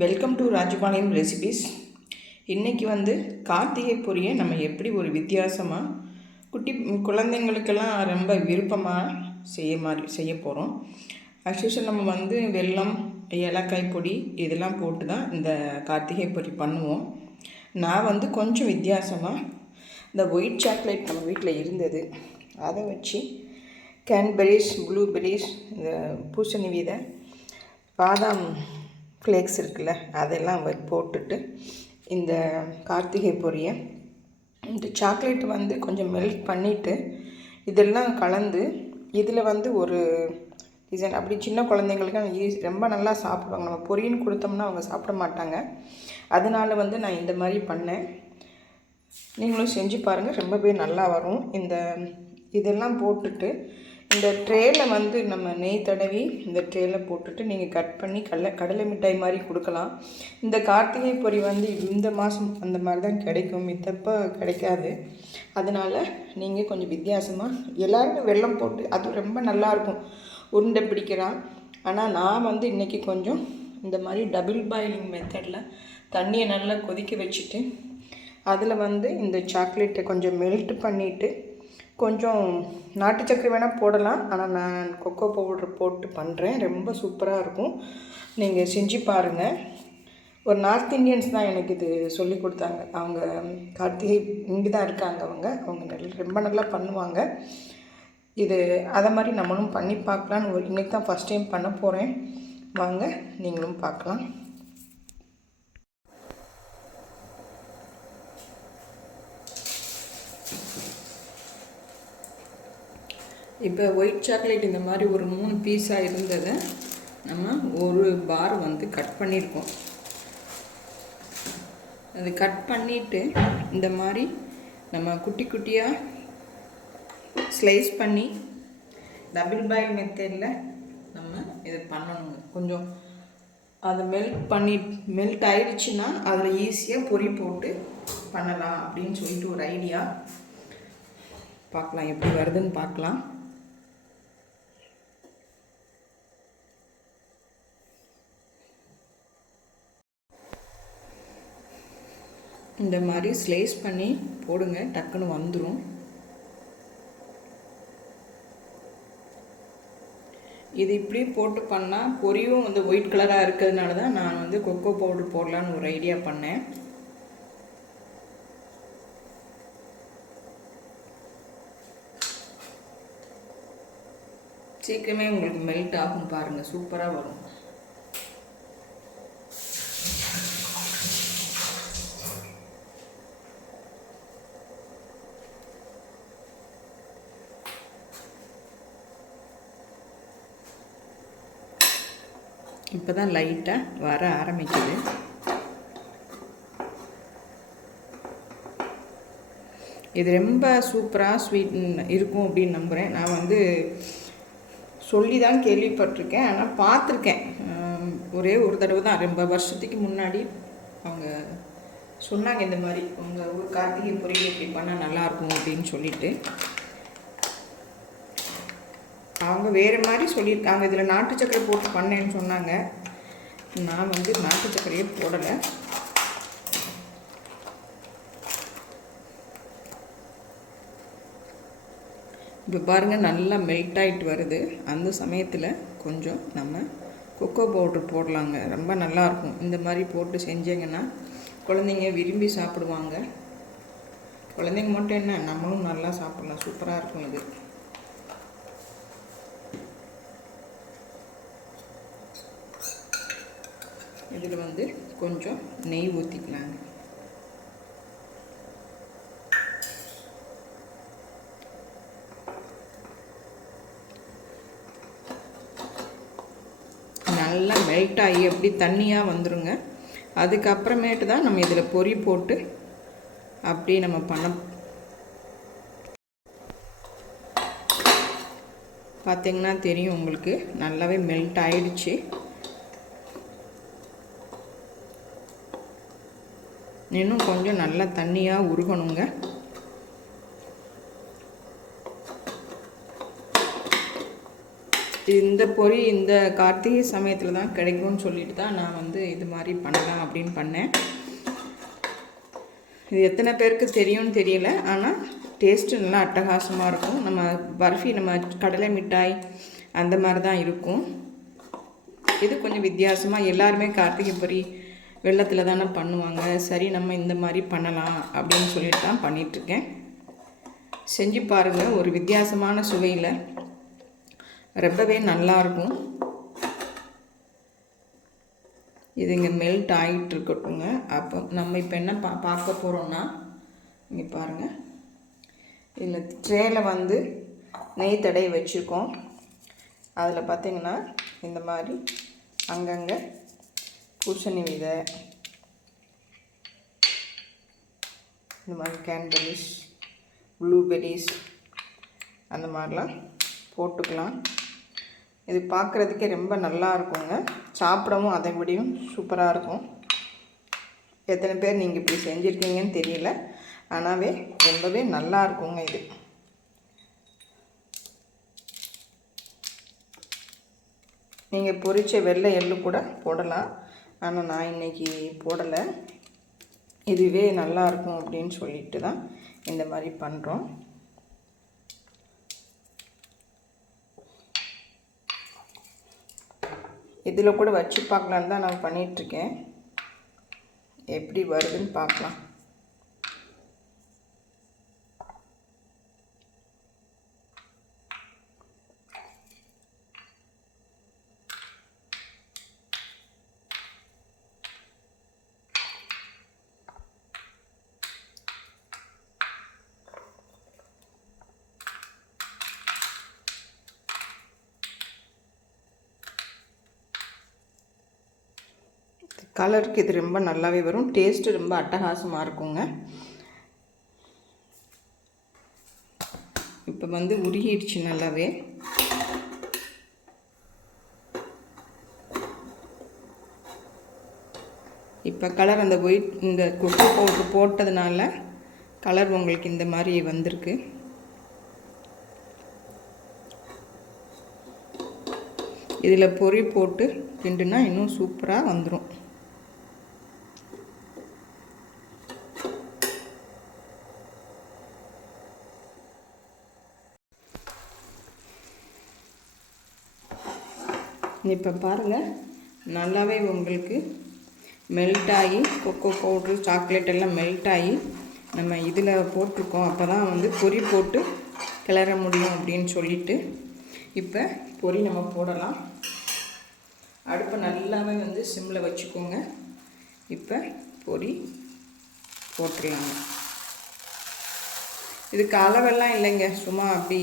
Welcome to Rajapalayam recipes. இன்றைக்கி கார்த்திகை பொரியை நம்ம எப்படி ஒரு வித்தியாசமாக குட்டி குழந்தைங்களுக்கெல்லாம் ரொம்ப விருப்பமாக செய்ய போகிறோம். ஆக்சுவலாக நம்ம வெல்லம், ஏலக்காய் பொடி இதெல்லாம் போட்டு தான் இந்த கார்த்திகை பொரி பண்ணுவோம். நான் கொஞ்சம் வித்தியாசமாக இந்த ஒயிட் சாக்லேட் நம்ம வீட்டில் இருந்தது, அதை வச்சு கேன்பெரிஸ், ப்ளூபெரிஸ், இந்த பூசணி விதை, பாதாம் ஃப்ளேக்ஸ் இருக்குல்ல, அதெல்லாம் போட்டுட்டு இந்த கார்த்திகை பொரியை இந்த சாக்லேட் கொஞ்சம் மெல்ட் பண்ணிவிட்டு இதெல்லாம் கலந்து இதில் ஒரு டிசைன் அப்படி சின்ன குழந்தைங்களுக்கு ரொம்ப நல்லா சாப்பிடுவாங்க. நம்ம பொரின்னு கொடுத்தோம்னா அவங்க சாப்பிட மாட்டாங்க. அதனால் நான் இந்த மாதிரி பண்ணேன். நீங்களும் செஞ்சு பாருங்கள், ரொம்பவே நல்லா வரும். இதெல்லாம் போட்டுட்டு இந்த ட்ரேயில் நம்ம நெய் தடவி இந்த ட்ரேயில் போட்டுட்டு நீங்கள் கட் பண்ணி கடலை மிட்டாய் மாதிரி கொடுக்கலாம். இந்த கார்த்திகை பொரி இந்த மாதம் அந்த மாதிரி தான் கிடைக்கும், மித்தப்போ கிடைக்காது. அதனால் நீங்கள் கொஞ்சம் வித்தியாசமாக எல்லாருமே வெல்லம் போட்டு அது ரொம்ப நல்லாயிருக்கும், உருண்டை பிடிக்கிறான். ஆனால் நான் இன்றைக்கி கொஞ்சம் இந்த மாதிரி டபுள் பாயிலிங் மெத்தடில் தண்ணியை நல்லா கொதிக்க வச்சுட்டு அதில் இந்த சாக்லேட்டை கொஞ்சம் மெல்ட் பண்ணிவிட்டு கொஞ்சம் நாட்டு சக்கரை வேணால் போடலாம். ஆனால் நான் கொக்கோ பவுடர் போட்டு பண்ணுறேன், ரொம்ப சூப்பராக இருக்கும். நீங்கள் செஞ்சு பாருங்கள். ஒரு நார்த் இந்தியன்ஸ் தான் எனக்கு இது சொல்லி கொடுத்தாங்க. அவங்க கார்த்திகை இங்கே தான் இருக்காங்க. அவங்க ரொம்ப நல்லா பண்ணுவாங்க. இது அதை மாதிரி நம்மளும் பண்ணி பார்க்கலான்னு இன்றைக்கி தான் ஃபஸ்ட் டைம் பண்ண போகிறேன். வாங்க நீங்களும் பார்க்கலாம். இப்போ ஒயிட் சாக்லேட் இந்த மாதிரி ஒரு 3 பீஸாக இருந்ததை நம்ம ஒரு பார் கட் பண்ணியிருக்கோம். அது கட் பண்ணிவிட்டு இந்த மாதிரி நம்ம குட்டி குட்டியாக ஸ்லைஸ் பண்ணி டபுள் பாயில் மெத்தடில் நம்ம இது பண்ணணுங்க. கொஞ்சம் அதை மெல்ட் ஆயிடுச்சுன்னா அதில் ஈஸியாக பொரி போட்டு பண்ணலாம் அப்படின்னு சொல்லிட்டு ஒரு ஐடியா. பார்க்கலாம் எப்படி வருதுன்னு பார்க்கலாம். இந்த மாதிரி ஸ்லைஸ் பண்ணி போடுங்க, டக்குன்னு வந்துடும். இது இப்படி போட்டு பண்ணால் பொரியும் ஒயிட் கலராக இருக்கிறதுனால தான் நான் கொக்கோ பவுடர் போடலான்னு ஒரு ஐடியா பண்ணேன். சீக்கிரமே உங்களுக்கு மெல்ட் ஆகும் பாருங்கள், சூப்பராக வரும். இப்போ தான் லைட்டாக வர ஆரம்பிக்குது. இது ரொம்ப சூப்பராக ஸ்வீட் இருக்கும் அப்படின்னு நம்புகிறேன். நான் சொல்லி தான் கேள்விப்பட்டிருக்கேன், ஆனால் பார்த்துருக்கேன் ஒரே ஒரு தடவை தான். ரொம்ப வருஷத்துக்கு முன்னாடி அவங்க சொன்னாங்க இந்த மாதிரி உங்கள் ஊர் கார்த்திகை பொரியல் இப்படி பண்ணால் நல்லாயிருக்கும் அப்படின்னு சொல்லிட்டு. அவங்க வேறு மாதிரி சொல்லியிருக்காங்க. இதில் நாட்டு சக்கரை போட்டு பண்ணேன்னு சொன்னாங்க. நான் நாட்டு சக்கரையே போடலை. இப்போ பாருங்கள், நல்லா மெல்ட் ஆகிட்டு வருது. அந்த சமயத்தில் கொஞ்சம் நம்ம கொக்கோ பவுட்ரு போடலாங்க, ரொம்ப நல்லாயிருக்கும். இந்த மாதிரி போட்டு செஞ்சிங்கன்னா குழந்தைங்க விரும்பி சாப்பிடுவாங்க. குழந்தைங்க மட்டும் என்ன, நம்மளும் நல்லா சாப்பிட்லாம். சூப்பராக இருக்கும் இது. இதில் கொஞ்சம் நெய் ஊற்றிக்கலாங்க. நல்லா மெல்ட் ஆகி அப்படி தண்ணியாக வந்துடுங்க. அதுக்கப்புறமேட்டு தான் நம்ம இதில் பொரி போட்டு அப்படியே நம்ம பார்த்திங்கன்னா தெரியும் உங்களுக்கு, நல்லாவே மெல்ட் ஆகிடுச்சு. இன்னும் கொஞ்சம் நல்லா தண்ணியாக உருகணுங்க. இந்த பொரி இந்த கார்த்திகை சமயத்தில் தான் கிடைக்கும்னு சொல்லிட்டு தான் நான் வந்து இது மாதிரி பண்ணலாம் அப்படின்னு பண்ணேன். இது எத்தனை பேருக்கு தெரியும்னு தெரியல, ஆனால் டேஸ்ட்டு நல்லா அட்டகாசமாக இருக்கும். நம்ம பர்ஃபி, நம்ம கடலை மிட்டாய் அந்த மாதிரி தான் இருக்கும். இது கொஞ்சம் வித்தியாசமாக, எல்லாருமே கார்த்திகை பொரி வெள்ளத்தில் தானே பண்ணுவாங்க, சரி நம்ம இந்த மாதிரி பண்ணலாம் அப்படின்னு சொல்லிட்டு தான் பண்ணிகிட்ருக்கேன். செஞ்சு பாருங்கள், ஒரு வித்தியாசமான சுவையில் ரொம்பவே நல்லாயிருக்கும். இது இங்கே மெல்ட் ஆகிட்டு இருக்கட்டுங்க. அப்போ நம்ம இப்போ என்ன பார்க்க போகிறோன்னா, இங்கே பாருங்கள், இதில் ட்ரேயில் வந்து நெய் தடவை வச்சுருக்கோம். அதில் பார்த்திங்கன்னா இந்த மாதிரி அங்கங்கே பூசணி விதை, இந்த மாதிரி கேன்பெரிஸ், ப்ளூபெரிஸ் அந்த மாதிரிலாம் போட்டுக்கலாம். இது பார்க்குறதுக்கே ரொம்ப நல்லா இருக்குங்க, சாப்பிடவும் அதை விடையும் சூப்பராக இருக்கும். எத்தனை பேர் நீங்கள் இப்படி செஞ்சுருக்கீங்கன்னு தெரியல, ஆனாவே ரொம்பவே நல்லா இருக்குங்க. இது நீங்கள் பொரிச்ச வெள்ளை எள்ளு கூட போடலாம், ஆனால் நான் இன்றைக்கி போடலை. இதுவே நல்லாயிருக்கும் அப்படின்னு சொல்லிட்டு தான் இந்த மாதிரி பண்ணுறோம். இதில் கூட வச்சு பார்க்கலான்னு தான் நான் பண்ணிகிட்ருக்கேன். எப்படி வருதுன்னு பார்க்கலாம். கலருக்கு இது ரொம்ப நல்லாவே வரும், டேஸ்ட்டு ரொம்ப அட்டகாசமாக இருக்குங்க. இப்போ வந்து உருகிடுச்சு நல்லாவே. இப்போ கலர் அந்த ஒயிட், இந்த கொக்கோ பவுடர் போட்டதுனால கலர் உங்களுக்கு இந்த மாதிரி வந்திருக்கு. இதில் பொரி போட்டு கிண்டுனா இன்னும் சூப்பராக வந்துடும். இப்போ பாருங்கள், நல்லாவே உங்களுக்கு மெல்ட் ஆகி கொக்கோ பவுட்ரு, சாக்லேட் எல்லாம் மெல்ட் ஆகி நம்ம இதில் போட்டிருக்கோம். அப்போ தான் வந்து பொரி போட்டு கிளற முடியும் அப்படின்னு சொல்லிட்டு இப்போ பொரி நம்ம போடலாம். அடுப்பை நல்லாவே வந்து சிம்மில் வச்சுக்கோங்க. இப்போ பொரி போட்டுடலாங்க. இதுக்கு அளவெல்லாம் இல்லைங்க, சும்மா அப்படி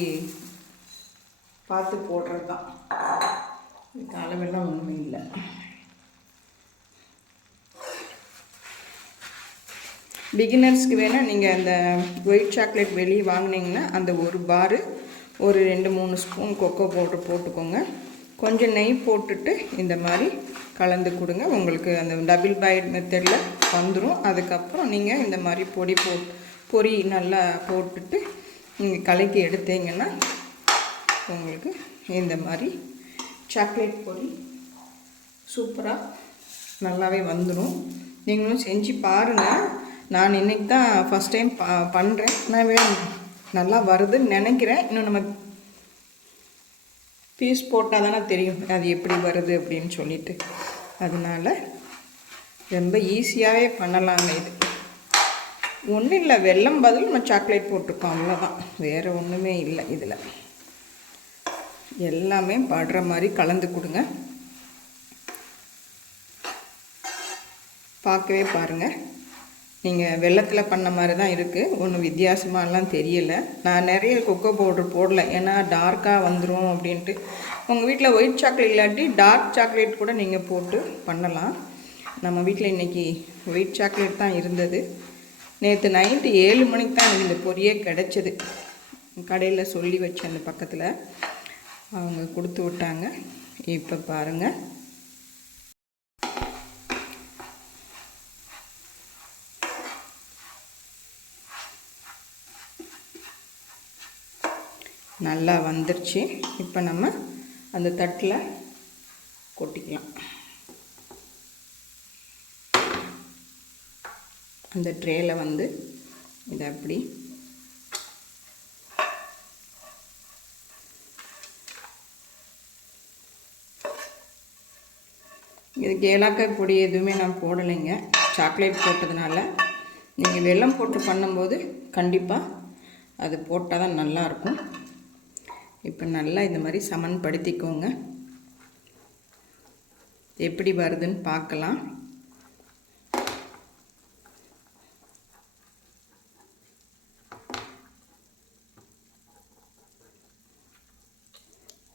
பார்த்து போடுறது தான். இதுக்கு அளவெல்லாம் ஒன்றுமே இல்லை. பிகினர்ஸ்க்கு வேணால் நீங்கள் அந்த ஒயிட் சாக்லேட் வெளியே வாங்கினீங்கன்னா அந்த ஒரு பாரு ஒரு 2-3 ஸ்பூன் கொக்கோ பவுடர் போட்டுக்கோங்க. கொஞ்சம் நெய் போட்டுட்டு இந்த மாதிரி கலந்து கொடுங்க. உங்களுக்கு அந்த டபுள் பாயில் மெத்தடில் வந்துடும். அதுக்கப்புறம் நீங்கள் இந்த மாதிரி பொரி நல்லா போட்டுட்டு நீங்கள் கலக்கி எடுத்தீங்கன்னா உங்களுக்கு இந்த மாதிரி சாக்லேட் பொரி சூப்பராக நல்லாவே வந்துடும். நீங்களும் செஞ்சு பாருங்கள். நான் இன்றைக்கி தான் ஃபஸ்ட் டைம் பண்ணுறேன். நான் நல்லா வருதுன்னு நினைக்கிறேன். இன்னும் நம்ம பீஸ் போட்டால் தானே தெரியும் அது எப்படி வருது அப்படின்னு சொல்லிட்டு. அதனால் ரொம்ப ஈஸியாகவே பண்ணலாங்க. இது ஒன்றும் இல்லை, வெல்லம் பதில் நம்ம சாக்லேட் போட்டிருக்கோம், அவ்வளோதான். வேறு ஒன்றுமே இல்லை. இதில் எல்லாமே படுற மாதிரி கலந்து கொடுங்க. பார்க்கவே பாருங்கள், நீங்கள் வெள்ளத்தில் பண்ண மாதிரி தான் இருக்குது. ஒன்றும் வித்தியாசமாகலாம் தெரியலை. நான் நிறைய கொக்கோ பவுடர் போடலை, ஏன்னா டார்க்காக வந்துடும் அப்படின்ட்டு. உங்கள் வீட்டில் ஒயிட் சாக்லேட் இல்லாட்டி டார்க் சாக்லேட் கூட நீங்கள் போட்டு பண்ணலாம். நம்ம வீட்டில் இன்றைக்கி ஒயிட் சாக்லேட் தான் இருந்தது. நேற்று நைட்டு 7 மணிக்கு தான் இந்த பொரியே கிடச்சிது. கடையில் சொல்லி வச்சேன், அந்த பக்கத்தில் அவங்க கொடுத்து விட்டாங்க. இப்போ பாருங்கள், நல்லா வந்துருச்சு. இப்போ நம்ம அந்த தட்டில் கொட்டிக்கலாம். அந்த ட்ரேயில் வந்து இதை அப்படி இதுக்கு ஏலக்காய் பொடி எதுவுமே நான் போடலைங்க. சாக்லேட் போட்டதுனால நீங்கள் வெல்லம் போட்டு பண்ணும்போது கண்டிப்பாக அது போட்டால் தான் நல்லாயிருக்கும். இப்போ நல்லா இந்த மாதிரி சமன்படுத்திக்கோங்க. எப்படி வருதுன்னு பார்க்கலாம்.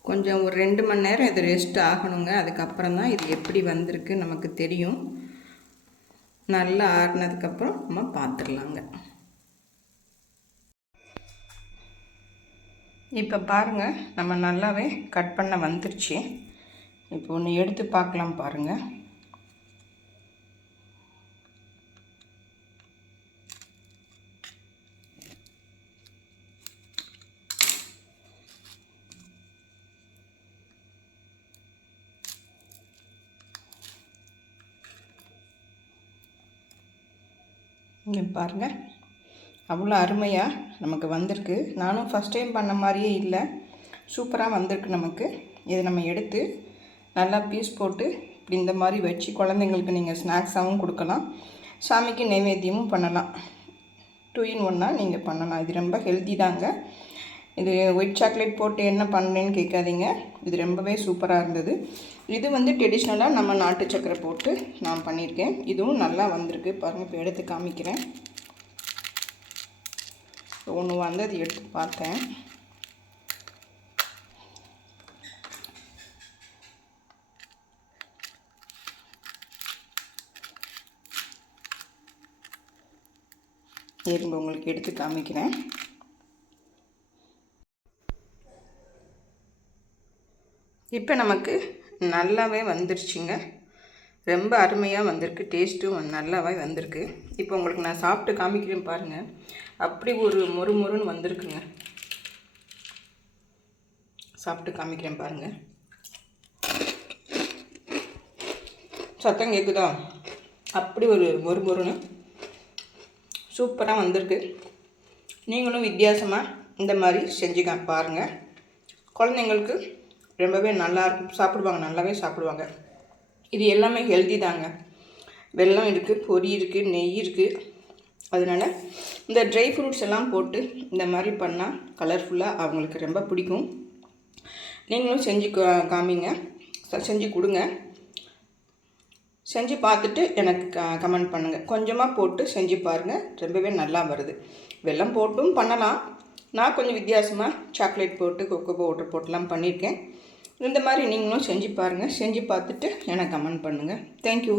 கொஞ்சம் ஒரு 2 மணி நேரம் இது ரெஸ்ட் ஆகணுங்க. அதுக்கப்புறம் தான் இது எப்படி வந்திருக்கு நமக்கு தெரியும். நல்லா ஆறுனதுக்கப்புறம் நம்ம பார்த்துடலாங்க. இப்போ பாருங்கள், நம்ம நல்லாவே கட் பண்ண வந்துருச்சு. இப்போ ஒன்று எடுத்து பார்க்கலாம் பாருங்கள். இங்கே பாருங்கள், அவ்வளோ அருமையாக நமக்கு வந்திருக்கு. நானும் ஃபஸ்ட் டைம் பண்ண மாதிரியே இல்லை, சூப்பராக வந்திருக்கு நமக்கு. இதை நம்ம எடுத்து நல்லா பீஸ் போட்டு இப்படி இந்த மாதிரி வச்சு குழந்தைங்களுக்கு நீங்கள் ஸ்நாக்ஸாகவும் கொடுக்கலாம், சாமிக்கு நைவேத்தியமும் பண்ணலாம். 2 in 1 நீங்கள் பண்ணலாம். இது ரொம்ப ஹெல்த்தி தாங்க. இது ஒயிட் சாக்லேட் போட்டு என்ன பண்ணேன்னு கேட்காதீங்க, இது ரொம்பவே சூப்பராக இருந்தது. இது வந்து ட்ரெடிஷ்னலாக நம்ம நாட்டு சக்கரை போட்டு நான் பண்ணியிருக்கேன். இதுவும் நல்லா வந்திருக்கு பாருங்கள். இப்போ எடுத்து காமிக்கிறேன். ஒன்று வந்து அது எடுத்து பார்த்தேன். இருங்க உங்களுக்கு எடுத்து காமிக்கிறேன். இப்போ நமக்கு நல்லாவே வந்துருச்சுங்க. ரொம்ப அருமையாக வந்திருக்கு. டேஸ்ட்டும் நல்லாவே வந்திருக்கு. இப்போ உங்களுக்கு நான் சாப்பிட்டு காமிக்கிறேன் பாருங்கள். அப்படி ஒரு மொறுமொறுன்னு வந்திருக்குங்க. சாப்பிட்டு காமிக்கிறேன் பாருங்கள். சத்தம் கேட்குதா? அப்படி ஒரு மொறுமொறுன்னு சூப்பராக வந்திருக்கு. நீங்களும் வித்தியாசமாக இந்த மாதிரி செஞ்சுக்க பாருங்கள். குழந்தைங்களுக்கு ரொம்பவே நல்லாயிருக்கும், சாப்பிடுவாங்க, நல்லாவே சாப்பிடுவாங்க. இது எல்லாமே ஹெல்த்தி தாங்க. வெல்லம் இருக்குது, பொரி இருக்குது, நெய் இருக்குது. அதனால் இந்த ட்ரை ஃப்ரூட்ஸ் எல்லாம் போட்டு இந்த மாதிரி பண்ணால் கலர்ஃபுல்லாக அவங்களுக்கு ரொம்ப பிடிக்கும். நீங்களும் செஞ்சு காமிங்க, செஞ்சு கொடுங்க. செஞ்சு பார்த்துட்டு எனக்கு கமெண்ட் பண்ணுங்கள். கொஞ்சமாக போட்டு செஞ்சு பாருங்கள், ரொம்பவே நல்லா வருது. வெல்லம் போட்டும் பண்ணலாம். நான் கொஞ்சம் வித்தியாசமாக சாக்லேட் போட்டு கொக்கோ பவுடர் போட்டுலாம் பண்ணியிருக்கேன். இந்த மாதிரி நீங்களும் செஞ்சு பாருங்கள். செஞ்சு பார்த்துட்டு எனக்கு கமெண்ட் பண்ணுங்கள். தேங்க்யூ.